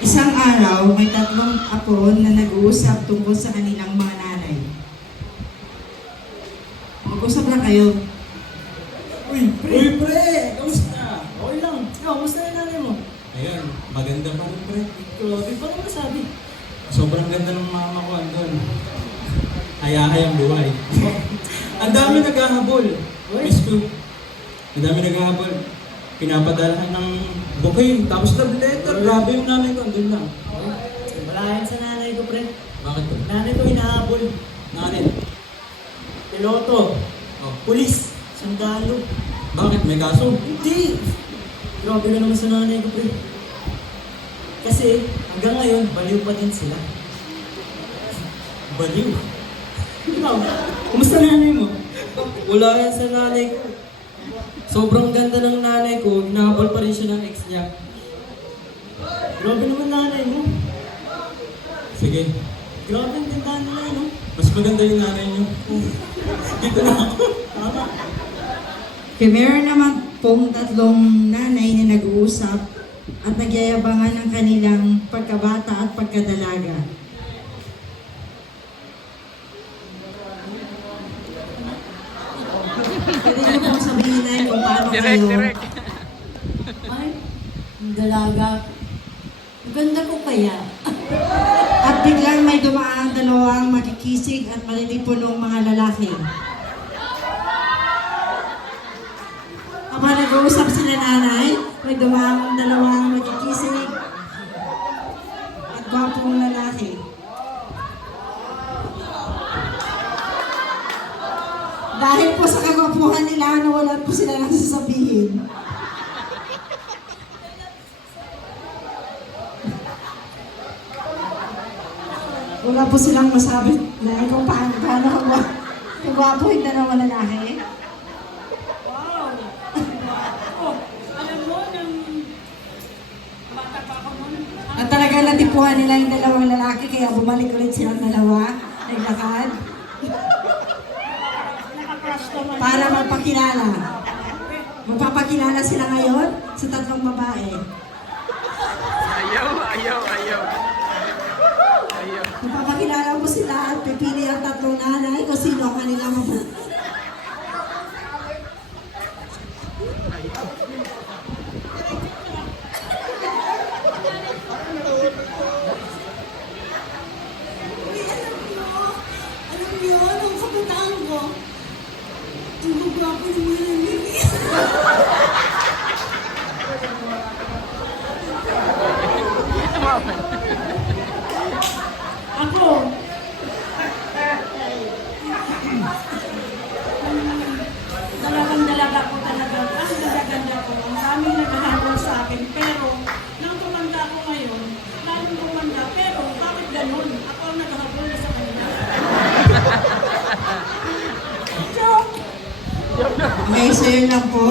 Isang araw, may tatlong apo na nag-uusap tungkol sa kanilang mga nanay. Mag-usap lang kayo. Uy, pre! Kamusta? Okay lang. Kamusta yung nanay mo? Ayun, maganda pa rin, pre. Grabe, paano masabi? Sobrang ganda ng mama ko, Andon. Ayahay ang buhay. Ang dami naghahabol. Miss ko. Ang dami naghahabol. Pinapadalahan ng bouquet, tapos love letter. Grabe yung nanay ko, andun lang. Wala yan sa nanay ko, pre. Bakit to? Nanay ko hinahabol. Nanay? Piloto. Oh. Pulis. Sundalo. Bakit? May kaso? Hindi! Grabe ka naman sa nanay ko, pre. Kasi hanggang ngayon, baliw pa din sila. Baliw. Ikaw, Kumusta nanay mo? Wala yan sa nanay ko. Sobrang ganda ng nanay ko, hinahabol pa rin siya ng ex niya. grabe naman nanay mo. Sige. Grabe ang ganda nila, no? Mas maganda yung nanay niyo. Dito na ako. Tama. Kaya meron naman pong tatlong nanay na nag-uusap at nagyayabangan ng kanilang pagkabata at pagkadalaga. Pwede niyo pong sabihin na kung paano kayo. Ay, ang dalaga. Ang ganda ko kaya. At biglang may dumaang dalawang makikisig at malilipunong mga lalaki. Habang nag-uusap sila nanay, may dumaang dalawang makikisig at gwapong lalaki. Dahil po sa kagwapuhan nila, nawalan po sila ng sasabihin. Wala po silang masabi na kung paano kagwapo yung dalawang lalaki. Wow! Oh, alam mo, nang bata pa ako noon. At talaga natipuhan nila yung dalawang lalaki, kaya bumalik ulit silang dalawa, naglakad, Nakakrush naman. para magpakilala. Magpapakilala sila ngayon sa tatlong babae. Ayaw. Magpapakilala po sila at pipili ang tatlong nanay kung sino ang kanilang Alam niyo, nung kabataan ko, ang gagwapo ng mga nangyari. Ako, dalagang-dalaga ko talaga. Ang ganda-ganda ko. Ang daming naghahabol sa akin. Pero, nang tumanda ko ngayon, lalong tumanda. Pero, bakit ganun? Ako ang naghahabol na sa kanila. Joke! Okay, so yun lang po.